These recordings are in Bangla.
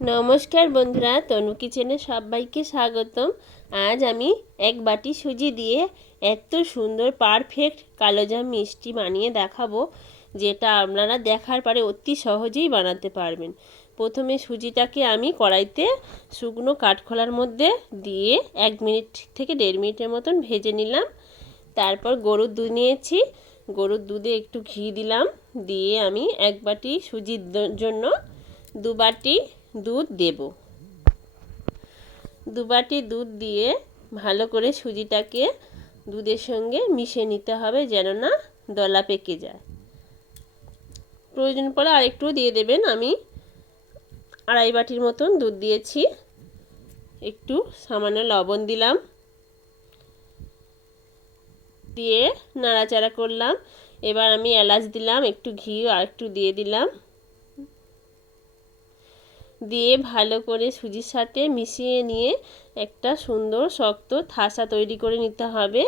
নমস্কার বন্ধুরা, তনু কিচেনে সবাইকে স্বাগতম। আজ আমি এক বাটি সুজি দিয়ে এত সুন্দর পারফেক্ট কালোজাম মিষ্টি বানিয়ে দেখাবো, যেটা আপনারা দেখার পরে অতি সহজেই বানাতে পারবেন। প্রথমে সুজিটাকে আমি কড়াইতে শুকনো কাঠখোলার মধ্যে দিয়ে 1 মিনিট থেকে 1.5 মিনিটের মতন ভেজে নিলাম। তারপর গরুর দুধ নিয়েছি, গরুর দুধে একটু ঘি দিলাম, দিয়ে আমি 1 বাটি সুজির জন্য 2 বাটি দুধ দেব। 2 বাটি দুধ দিয়ে ভালো করে সুজিটাকে দুধের সঙ্গে মিশিয়ে নিতে হবে, যেন না দলা পেকে যায়। প্রয়োজন পড়লে আরেকটু দিয়ে দেবেন। আমি 2.5 বাটির মতন দুধ দিয়েছি। একটু সামান্য লবণ দিলাম, দিয়ে নাড়াচাড়া করলাম। এবার আমি এলাচ দিলাম, একটু ঘি আর একটু দিয়ে দিলাম, দিয়ে ভালো করে সুজির সাথে মিশিয়ে নিয়ে একটা সুন্দর শক্ত থাসা তৈরি করে নিতে হবে।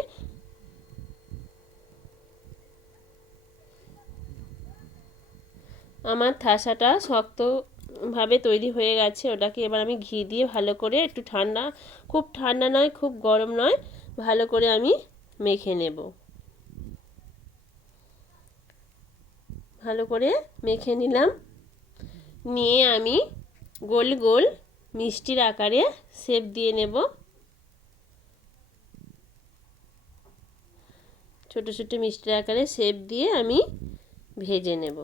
আমার থাসাটা শক্তভাবে তৈরি হয়ে গেছে। ওটাকে এবার আমি ঘি দিয়ে ভালো করে একটু ঠান্ডা, খুব ঠান্ডা নয় খুব গরম নয়, ভালো করে আমি মেখে নেব। ভালো করে মেখে নিলাম, নিয়ে আমি গোল গোল মিষ্টির আকারে শেপ দিয়ে নেব। ছোট ছোট মিষ্টির আকারে শেপ দিয়ে আমি ভেজে নেব।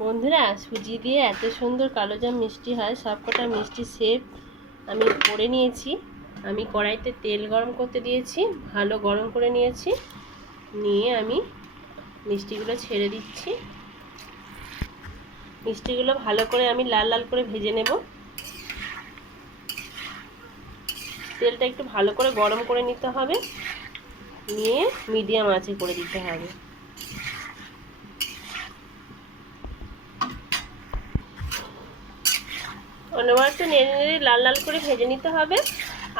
বন্ধুরা, সুজি দিয়ে এত সুন্দর কালোজাম মিষ্টি হয়। সবকটা মিষ্টি শেপ আমি করে নিয়েছি। আমি কড়াইতে তেল গরম করতে দিয়েছি, ভালো গরম করে নিয়েছি। নিয়ে আমি মিষ্টিগুলো ছেড়ে দিচ্ছি। মিষ্টিগুলো ভালো করে আমি লাল লাল করে ভেজে নেব। তেলটা একটু ভালো করে গরম করে নিতে হবে, নিয়ে মিডিয়াম আঁচে করে দিতে হবে। অনবরত নেড়ে নেড়ে লাল লাল করে ভেজে নিতে হবে।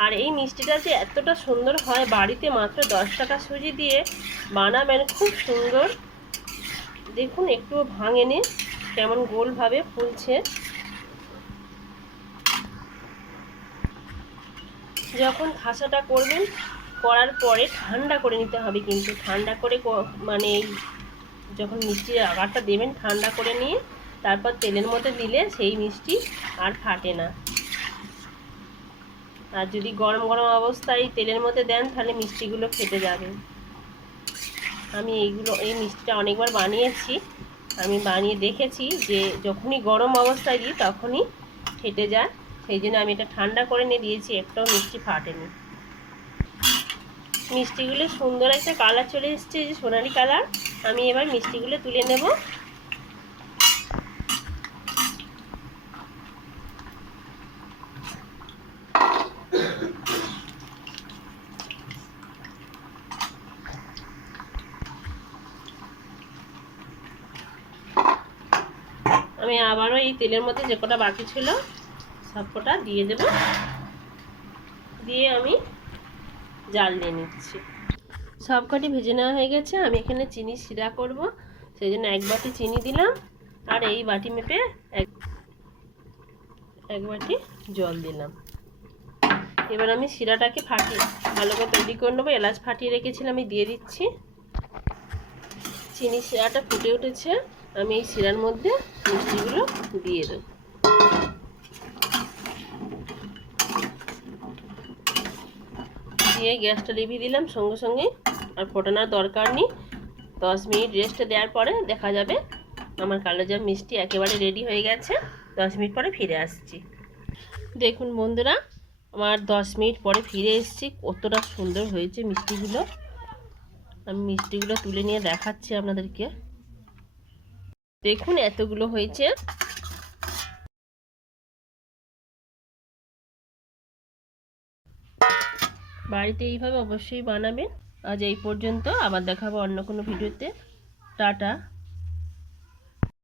আর এই মিষ্টিটা যে এতটা সুন্দর হয়, বাড়িতে মাত্র 10 টাকা সুজি দিয়ে বানাবেন, খুব সুন্দর। দেখুন একটুও ভাঙেনি, কেমন গোলভাবে ফুলছে। যখন খাসাটা করবেন, করার পরে ঠান্ডা করে নিতে হবে, কিন্তু ঠান্ডা করে মানে যখন মিষ্টির আগারটা দেবেন ঠান্ডা করে নিয়ে তারপর তেলের মধ্যে দিলে সেই মিষ্টি আর ফাটে না। আর যদি গরম গরম অবস্থায় তেলের মধ্যে দেন তাহলে মিষ্টিগুলো ফেটে যাবে। আমি এই মিষ্টিটা অনেকবার বানিয়েছি, আমি বানিয়ে দেখেছি যে যখনই গরম অবস্থায় দিই তখনই ফেটে যায়। সেই জন্য আমি এটা ঠান্ডা করে নিয়ে দিয়েছি, একটাও মিষ্টি ফাটেনি। মিষ্টিগুলো সুন্দর একটা কালার চলে এসছে, যে সোনালি কালার। আমি এবার মিষ্টিগুলো তুলে নেব। আমি আবারও এই তেলের মধ্যে যে কটা বাকি ছিল সব কটা দিয়ে দেব, দিয়ে আমি জাল দিয়ে নিচ্ছি। সব কটি ভেজে নেওয়া হয়ে গেছে। আমি এখানে চিনি শিরা করব, সেই জন্য 1 বাটি চিনি দিলাম, আর এই বাটি মেপে এক বাটি জল দিলাম। এবার আমি শিরাটাকে ফাটিয়ে ভালো করে তৈরি করে নেবো। এলাচ ফাটিয়ে রেখেছিলাম, আমি দিয়ে দিচ্ছি। চিনি শিরাটা ফুটে উঠেছে, আমি এই শিরার মধ্যে মিষ্টিগুলো দিয়ে দেব। দিয়ে গ্যাসটা লিভিয়ে দিলাম সঙ্গে সঙ্গে, আর ফোটানোর দরকার নেই। 10 মিনিট রেস্ট দেওয়ার পরে দেখা যাবে আমার কালোজাম মিষ্টি একেবারে রেডি হয়ে গেছে। 10 মিনিট পরে ফিরে আসছি। দেখুন বন্ধুরা, আমার 10 মিনিট পরে ফিরে এসেছি। কতটা সুন্দর হয়েছে মিষ্টিগুলো। আমি মিষ্টিগুলো তুলে নিয়ে দেখাচ্ছি আপনাদেরকে। দেখুন এতগুলো হয়েছে। বাড়িতে এইভাবে অবশ্যই বানাবেন। আজ এই পর্যন্ত, আবার দেখাবো অন্য কোনো ভিডিওতে। টাটা।